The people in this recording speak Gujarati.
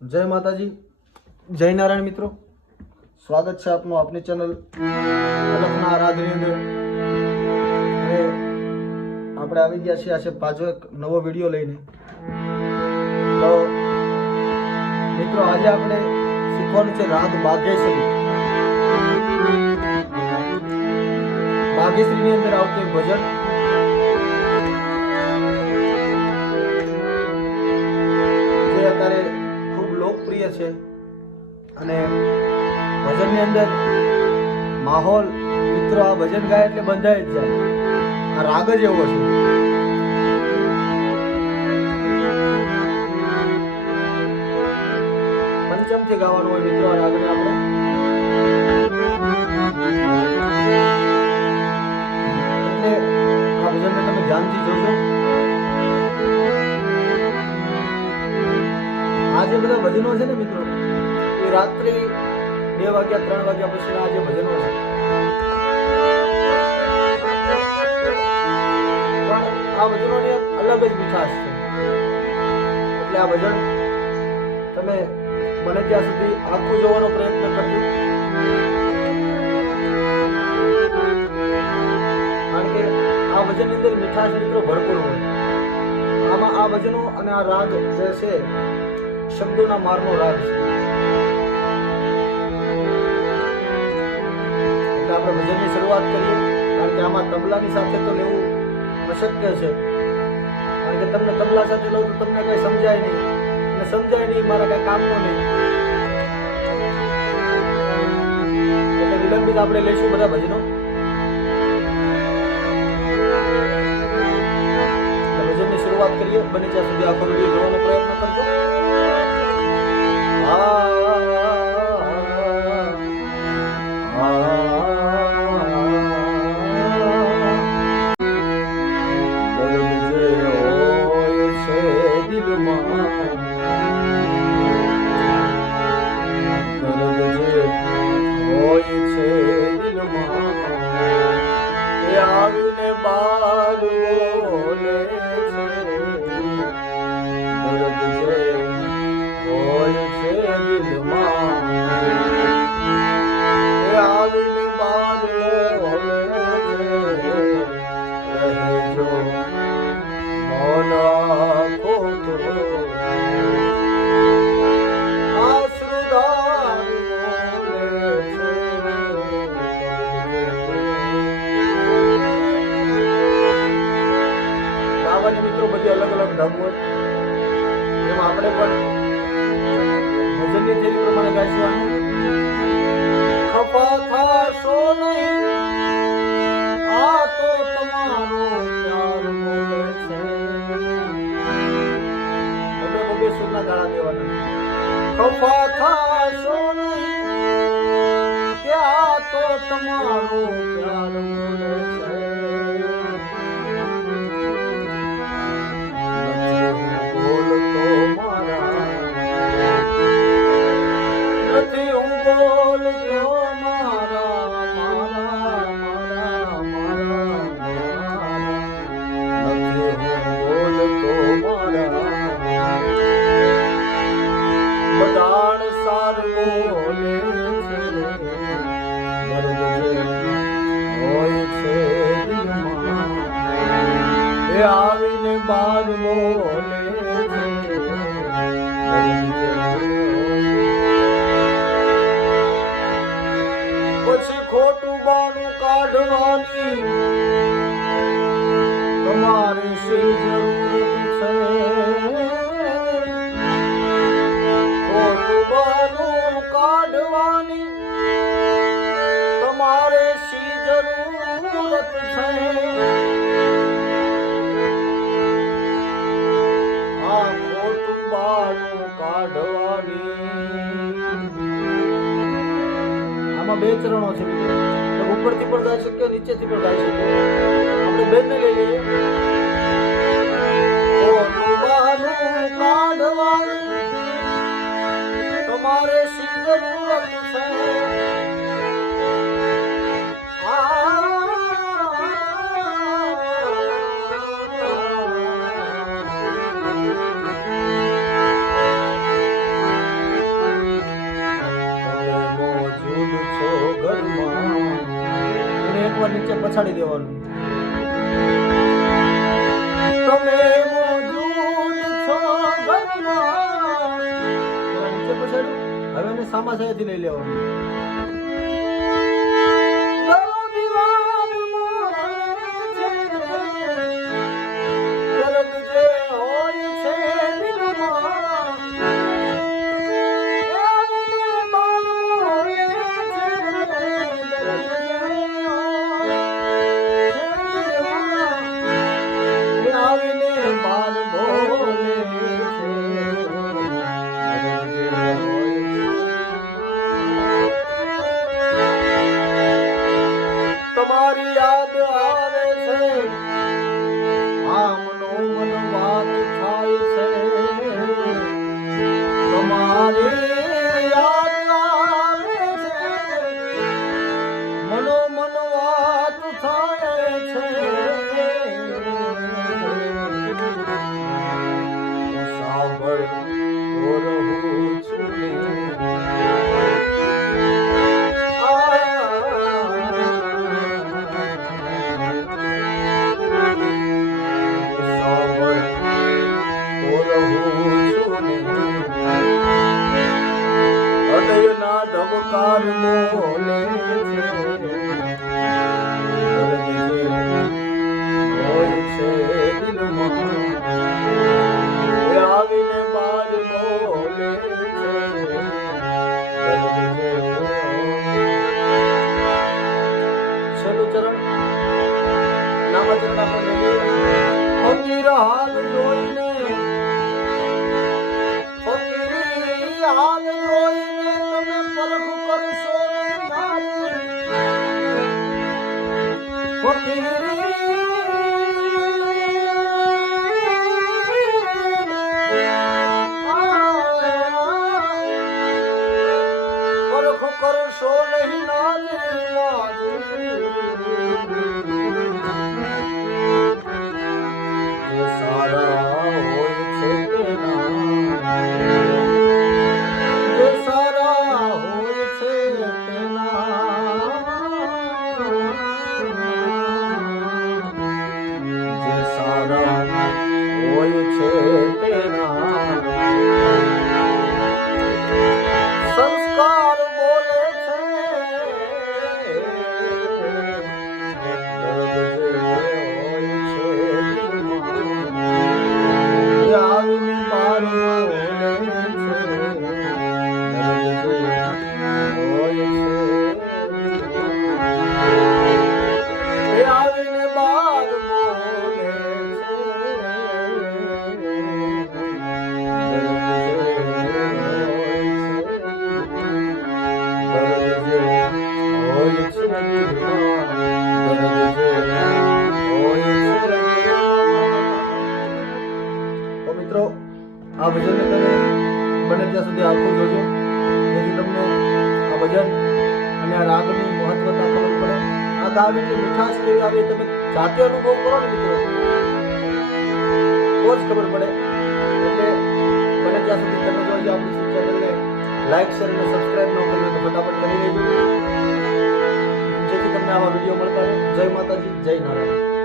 જય માતાજી, જય નારાયણ મિત્રો, સ્વાગત છે આપનું આપની ચેનલ અલખના આરાધની અંદર. અને આપણે આવી ગયા છીએ આજે પાછો એક નવો વિડીયો લઈને. તો મિત્રો આજે આપણે શીખવાનું છે રાગ બાઘેશ્રી. બાઘેશ્રીની અંદર આવતું એક ભજન જે અત્યારે ખૂબ લોકપ્રિય છે. અને ભજનની અંદર માહોલ મિત્રો આ ભજન ગાય એટલે બંધાઈ જ જાય. આ રાગ જ એવો છે. પંચમથી ગાવાનું હોય મિત્રો આ રાગને આપણે. એટલે આ ભજનને તમે ધ્યાનથી જોજો. આ જે બધા ભજનો છે ને મિત્રો, એ રાત્રે 2 વાગ્યા 3 વાગ્યા પછી આ જે ભજનો છે, પણ આ ભજનોની અલગ જ મીઠાશ છે. એટલે આ ભજન તમે બને ત્યાં સુધી આખું જોવાનો પ્રયત્ન કરજો. કારણ કે આ ભજનની અંદર મીઠાશ મિત્રો ભરપૂર હોય. આમાં આ ભજનો અને આ રાગ જે છે શબ્દોના મારનો રાગ છે. એટલે આપણે ભજનની શરૂઆત કરીએ. કારણ કે આમાં તબલાની સાથે તો લેવું અશક્ય છે. કારણ કે તમને તબલા સાથે લો તો તમને કઈ સમજાય નહીં, અને સમજાય નહીં મારા કઈ કામનું નહીં. એટલે વિલંબિત આપણે લઈશું બધા ભજનો. ભજનની શરૂઆત કરીએ. બને ત્યાં સુધી આખો વિડીયો જોવાનો પ્રયત્ન કરજો. મિત્રો બધી અલગ અલગ ઢબ હોય. એમાં આપણે પણ ભજનની થેલી પ્રમાણે ગાઈશું. ખફા થાશો નહીં, આ તો તમારો પ્યાર બોલે છે. બબે સુરના ગાળા દેવાના. ખફા થાશો નહીં, કે આ તો તમારો પ્યાર બોલે છે. આવીને બાર બોલે પછી ખોટું બાનું કાઢવાની તમારે શી જરૂર છે. ખોટું બાનું કાઢવાની તમારે શી જરૂરત છે. આમાં 2 ચરણો છે મિત્રો. ઉપરથી પણ ગાઈ શકીએ, નીચેથી પણ ગાઈ શકીએ. આપણે બેનને લઈ લઈએ. તમારે શી જરૂરત છે. નીચે પછાડી દેવાનું. તમે મોજૂદ છો ઘરમાં, નીચે પછાડ્યું. હવે એને સામાસાયાથી લઈ લેવાનું. તમારી યાદ આવે છે, આમનો મન વાત થાય છે. તમારી યાદ આવે છે, મનો મન વાત થાય છે. સાંભળ તો રહું છું હૃદયના ધબકાર બોલે છે. હોય છે દિલમાં, આવીને બાર બોલે છે. છેલ્લું ચરણ, નામચરણ આપણે ફકીર હાલ જોઈને, ફકીરી હાલ જોઈને તમે પરખ કરશો ફકીરી. પરખ કરશો નહીં જે સારા હોય છે તેના, જે સારા હોય છે તેના, જે સારા હોય છે તેના સંસ્કાર બોલે છે. આવીને બાર બોલે છે, આવીને બાર બોલે તો મિત્રો, આ ભજનને તમે બને ત્યાં સુધી આખું જોજો, જેથી તમને આ ભજન અને આ રાગની મહત્વતા ખબર પડે. આ ગાવાની મીઠાશ કેવી આવે તમે જાતે અનુભવ કરો ને મિત્રો, તો જ ખબર પડે. એટલે બને ત્યાં સુધી તમે જોજો. આપણી ચેનલને લાઈક, શેર અને સબસ્ક્રાઇબ ન કરી તો ફટાફટ કરી લેજો, જેથી તમને આવા વિડીયો મળતા રહે. જય માતાજી, જય નારાયણ.